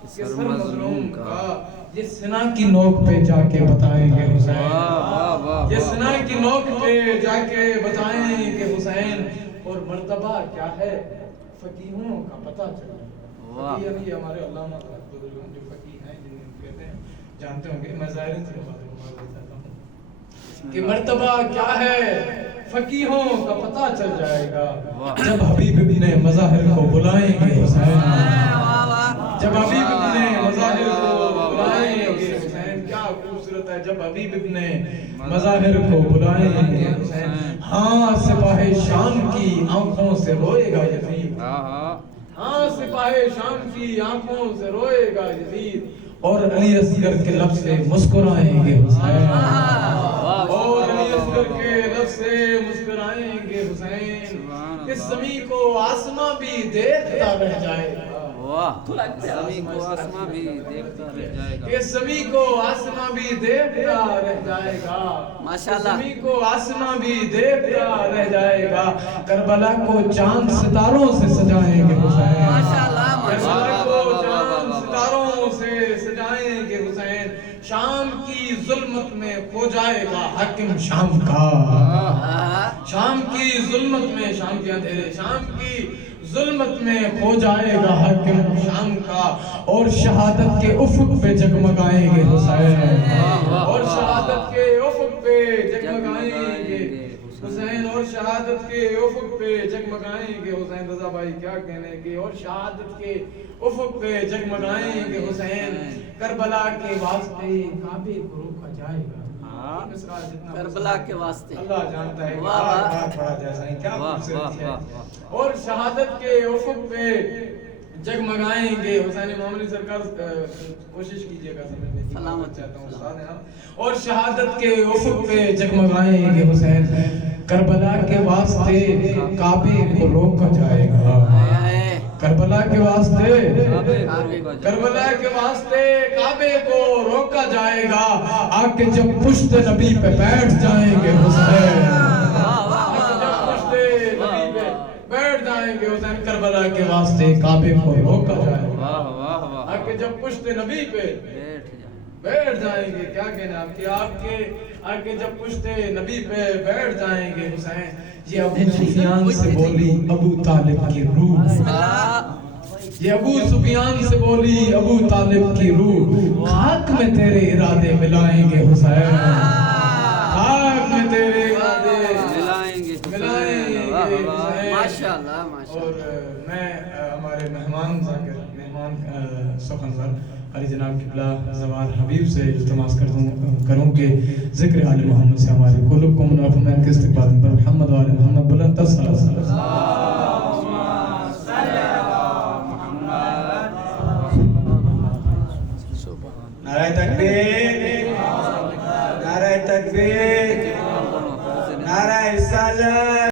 کہ سر مظلوم کا یہ سنا کی نوک پہ جا کے بتائیں گے حسین یہ سنا کی نوک پہ جا کے بتائیں گے حسین اور مرتبہ کیا ہے فقیہوں کا پتہ چلے فقیہ یعنی ہمارے علامہ جو فقیہ ہیں جن کو کہتے ہیں جانتے ہوں گے میں ظاہر سے بات چاہتا ہوں کہ مرتبہ کیا ہے فقیہوں کا پتہ چل جائے گا جب حبیب ابن مظاہر کو بلائیں گے حسین جب حبیب ابن مظاہر کو بلائیں گے حسین کیا خوبصورت ہے جب حبیب ابن مظاہر کو بلائیں گے حسین ہاں سپاہ شام کی آنکھوں سے روئے گا یزید ہاں سپاہ شام کی آنکھوں سے روئے گا یزید اور علی اصغر کے لب سے مسکرائیں گے حسین اور علی اصغر کے لب سے مسکرائیں گے حسین اس زمین کو آسماں بھی دیکھتا رہ جائے گا زمین کو آسماں بھی دیکھتا رہ جائے گا اس زمین کو آسماں بھی دیکھتا رہ جائے گا ماشاءاللہ زمین کو آسماں بھی دیکھتا رہ جائے گا کربلا کو چاند ستاروں سے سجائیں گے حسین ماشاءاللہ کربلا کو چاند ستاروں سے سجائیں گے حسین شام کی ظلمت میں کھو جائے گا حاکم شام کا شام کی ظلمت میں شام کے اندھیرے شام کی ظلمت میں کھو جائے گا حاکم شام کا اور شہادت کے افق پہ جگمگائیں گے حسین اور شہادت کے افق پہ جگمگائیں گے حسین اور شہادت کے افق پہ جگمگائیں گے حسین رضا بھائی کیا کہنے گے اور شہادت کے افق پہ جگمگائیں گے حسین کربلا کے واسطے کعبے کو روکا جائے گا کربلا کے واسطے اللہ جانتا ہے بات بڑا جیسا ہے کیا خوبصورتی ہے اور شہادت کے افق پہ جگمگائیں گے حسین امام علی سرکار کوشش کیجئے گا سمجھنے کی سلامت چاہتا ہوں استاد ہیں اور شہادت کے افق پہ جگمگائیں گے حسین کربلا کے واسطے کعبے کو روکا جائے گا کربلا کے واسطے کربلا کے واسطے کعبے کو روکا جائے گا آکے جب پشت نبی پہ بیٹھ جائیں گے حسین جب پشت نبی پہ بیٹھ جائیں گے حسین کربلا کے واسطے کعبے کو روکا جائے گا آکے جب پشت نبی پہ بیٹھ جائیں گے کیا کہنا آپ کے آکے جب پشت نبی پہ بیٹھ جائیں گے حسین یہ ابو سفیان سے بولی ابو طالب کی روح یہ ابو سفیان سے بولی ابو طالب کی روح خاک میں تیرے ارادے ملائیں گے حسین خاک میں تیرے ارادے ملائیں گے ماشاءاللہ اور میں ہمارے مہمان سخنور علی جناب قبلہ زوار حبیب سے التماس کروں کہ ذکر آل محمد سے ہمارے قلوب کو منافع میں کے استقبال پر محمد و آل محمد بلند صلی اللہ علیہ وسلم نعرہ تکبیر نعرہ تکبیر نعرہ رسالت